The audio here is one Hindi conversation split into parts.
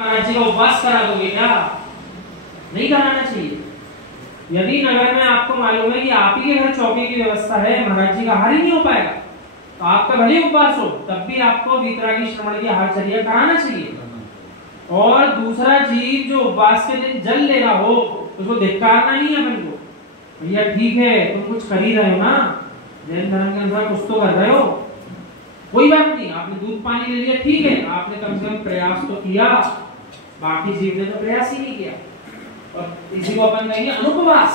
महाराज जी का उपवास करा दोगे क्या? नहीं कराना चाहिए। यदि नगर में आपको मालूम है कि आप ही के घर चौकी की व्यवस्था है, महाराज जी का आहार ही नहीं हो पाएगा, तो आपका भले उपवास हो तब भी आपको वीतरागी श्रवण की आहारचर्या कराना चाहिए। और दूसरा जीव जो उपवास के दिन जल ले रहा हो उसको धिक्कारना नहीं है अपन को। भैया ठीक है तुम कुछ कर ही रहे हो ना, जैन धर्म के अनुसार कुछ तो कर रहे हो, कोई बात नहीं, आपने दूध पानी ले लिया ठीक है, आपने कम से कम प्रयास तो किया, बाकी जीव ने तो प्रयास ही नहीं किया। और इसी को अपन कहेंगे अनुपवास।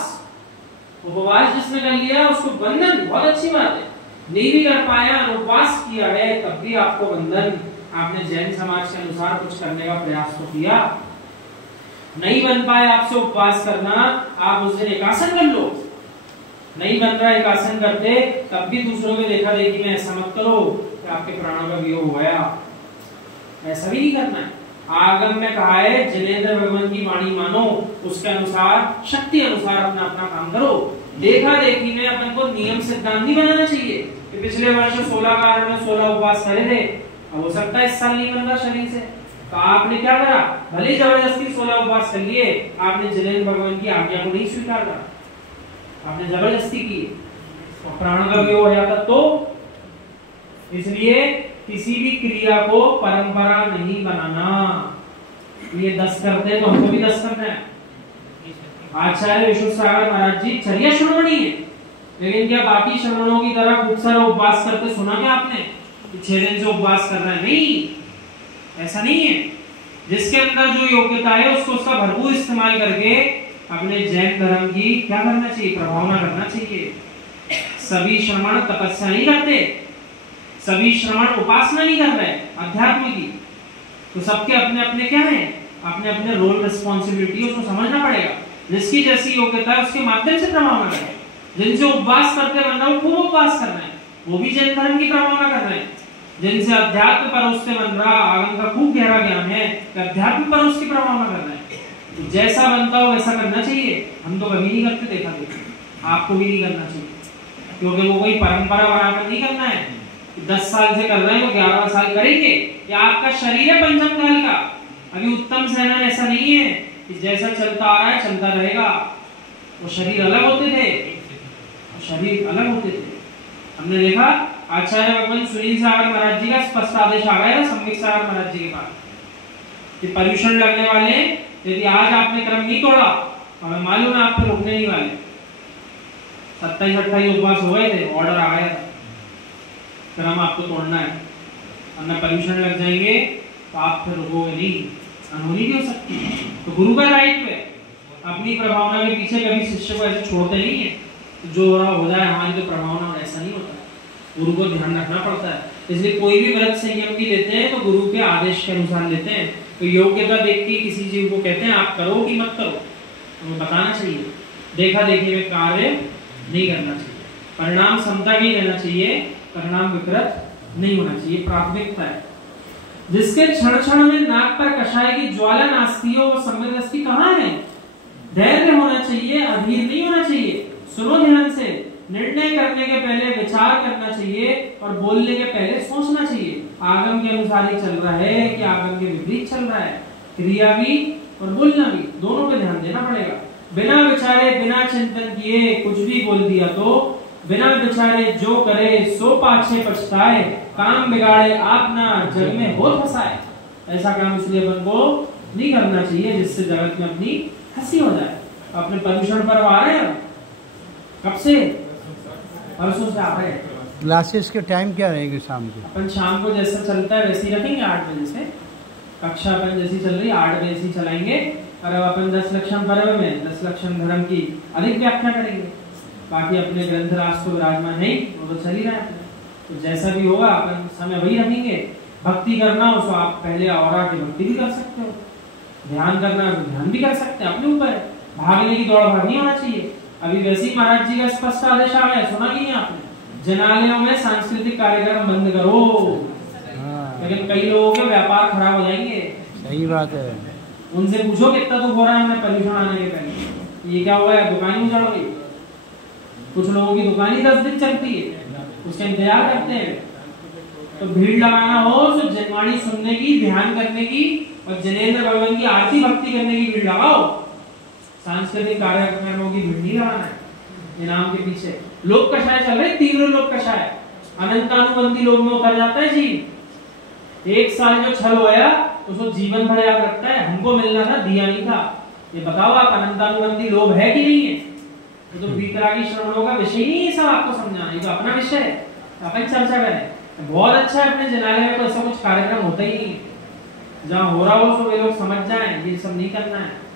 उपवास जिसने कर लिया उसको बंधन, बहुत अच्छी बात है। नहीं भी कर पाया, अनुपवास किया है, तब भी आपको बंधन, आपने जैन समाज के अनुसार कुछ करने का प्रयास तो किया। नहीं बन पाया आपसे उपवास करना, आप उस दिन एकासन कर लो। नहीं बन रहा एकासन करते तब भी दूसरों में देखा देखी में ऐसा मत करो कि आपके प्राणों का वियोग हो गया, ऐसा भी नहीं करना है। आगम में कहा है जिनेंद्र भगवान की वाणी मानो, उसके अनुसार शक्ति अनुसार अपना अपना काम करो। देखा देखी में अपन को नियम सिद्धांत नहीं बनाना चाहिए कि पिछले वर्ष 16 कारण में 16 उपवास करे थे, अब हो सकता है इस साल नहीं बन रहा शरीर से, तो आपने क्या करा, भले जबरदस्ती 16 उपवास कर लिए, आपने जिनेंद्र भगवान की आज्ञा को नहीं स्वीकार करा, आपने जबरदस्ती की और प्राण का वियोग हो जाता तो। इसलिए किसी भी क्रिया को परंपरा नहीं बनाना। ये 10 करते हैं तो हमको भी 10 करना है। आचार्य विश्व सागर महाराज जी चर्या श्रवणी है, लेकिन क्या बाकी श्रवणों की तरह खूब सारा उपवास करते सुना क्या आपने कि 6 दिन से उपवास कर रहा है? नहीं, ऐसा नहीं है। जिसके अंदर जो योग्यता है उसको उसका भरपूर इस्तेमाल करके अपने जैन धर्म की क्या करना चाहिए, प्रभावना करना चाहिए। सभी श्रवण तपस्या नहीं करते, सभी श्रवण उपासना नहीं कर रहे अध्यात्म की, तो सबके अपने अपने क्या है, अपने अपने रोल रिस्पॉन्सिबिलिटी, उसको समझना पड़ेगा। जिसकी जैसी योग्यता है उसके माध्यम से प्रभावना करें। जिनसे उपवास करते बन रहा है वो उपवास कर रहे हैं, वो भी जैन धर्म की प्रभावना कर रहे हैं। जिनसे अध्यात्म पर उससे बन रहा, आगम का खूब गहरा ज्ञान है, अध्यात्म पर उसकी प्रभावना कर रहे हैं, तो जैसा बनता हो वैसा करना चाहिए। हम तो कभी नहीं करते, देखा देखा, आपको भी नहीं करना चाहिए, क्योंकि वो कोई परंपरा बनाकर नहीं करना है। 10 साल से कर रहे हैं वो 11 साल करेंगे। ये आपका शरीर है पंचम काल का। अभी उत्तम सेना ऐसा नहीं है कि जैसा चलता आ रहा है चलता रहेगा। वो शरीर अलग होते थे, शरीर अलग होते थे। हमने देखा आचार्य भगवान सुनील सागर महाराज जी का स्पष्ट आदेश आ गया सम्यक सागर महाराज जी के पास कि पर्यूषण लगने वाले, यदि आज आपने क्रम नहीं तोड़ा, हमें मालूम है आप पे रुकने नहीं वाले। 27-28 उपवास हो गए थे, ऑर्डर आ गया था क्रम आपको तोड़ना है, वरना पर्यूषण लग जाएंगे तो आप फिर रुकोगे नहीं, अनहोनी नहीं हो सकती। तो गुरु का दायित्व है अपनी प्रभावना के पीछे कभी शिष्य को ऐसे छोड़ते नहीं है, तो जो हो जाए हमारी तो प्रभावना, ऐसा नहीं होता है। गुरु को ध्यान रखना पड़ता है। इसलिए कोई भी व्रत संयम भी लेते हैं तो गुरु के आदेश के अनुसार लेते हैं। तो योग्यता देख के किसी जीव को कहते हैं आप करो कि मत करो, हमें बताना चाहिए। देखा देखी में कार्य नहीं करना चाहिए, परिणाम समता ही रहना चाहिए, परिणाम विकृत नहीं होना चाहिए, प्राथमिकता है। जिसके क्षण क्षण में नाक पर कषाय की ज्वाला नाचती हो वो सम्यक दृष्टि कहाँ है? धैर्य होना चाहिए, अधीर नहीं होना चाहिए। सुनो ध्यान से, निर्णय करने के पहले विचार करना चाहिए और बोलने के पहले सोचना चाहिए। आगम के अनुसार ही चल रहा है कि आगम के विपरीत चल रहा है, क्रिया भी और बोलना भी, दोनों पे ध्यान देना पड़ेगा। बिना विचारे बिना चिंतन किए कुछ भी बोल दिया तो बिना विचारे जो करे सो पाछे पछताए, काम बिगाड़े आप ना जग में हो फंसाए। ऐसा काम इसलिए अपन को नहीं करना चाहिए जिससे जगत में अपनी हंसी हो जाए। अपने पर्यूषण पर्व आ रहे हैं, कब से? परसों से आ रहे हैं। क्लासेस के टाइम क्या रहेंगे शाम को? अपन शाम को जैसा चलता है वैसे ही रखेंगे, 8 बजे से कक्षा अपन जैसी चल रही है 8 बजे से चलाएंगे। और अब अपन 10 लक्षण पर्व में 10 लक्षण धर्म की अधिक व्याख्या करेंगे। बाकी अपने ग्रंथ राज को विराजमान नहीं, वो तो चल ही रहा है। तो जैसा भी होगा अपन समय वही रखेंगे। भक्ति करना हो तो आप पहले और की भक्ति भी कर सकते हो, ध्यान करना है तो ध्यान भी कर सकते हैं, अपने ऊपर है। भागने की दौड़ भाग नहीं होना चाहिए। अभी वैसे ही महाराज जी का स्पष्ट आदेश आ गया, सुना कि नहीं आपने? जनालयों में सांस्कृतिक कार्यक्रम बंद करो। लेकिन कई लोगों के व्यापार खराब हो जाएंगे। सही बात है। उनसे पूछो कितना दुख हो रहा है हमें पर्यूषण आने के पहले, ये क्या हुआ है, दुकान उजड़ गई। कुछ लोगों की दुकान ही 10 दिन चलती है, उसका इंतजार करते हैं। तो भीड़ लगाना हो तो जनवाणी सुनने की, ध्यान करने की और जिनेंद्र भगवान की आरती भक्ति करने की भीड़ लगाओ, सांस्कृतिक कार्यक्रमों की भीड़ नहीं लगाना है इनाम के पीछे। लोक कषाय चल रहे, तीव्र लोक कषाय, अनंतानुबंधी लोग में उतर जाता है जी। एक साल जो छल होया उसको जीवन भर याद रखता है, हमको मिलना था दिया नहीं था। ये बताओ आप अनंतानुबंधी लोभ है कि नहीं है? तो वीतरागी श्रवणों का विषय नहीं है सब आपको समझाना, ये तो अपना विषय है, अपन चर्चा करें। बहुत अच्छा है, अपने जिनालय में तो ऐसा कुछ कार्यक्रम होता ही नहीं है, जहाँ हो रहा हो तो वे लोग समझ जाएं, ये सब नहीं करना है।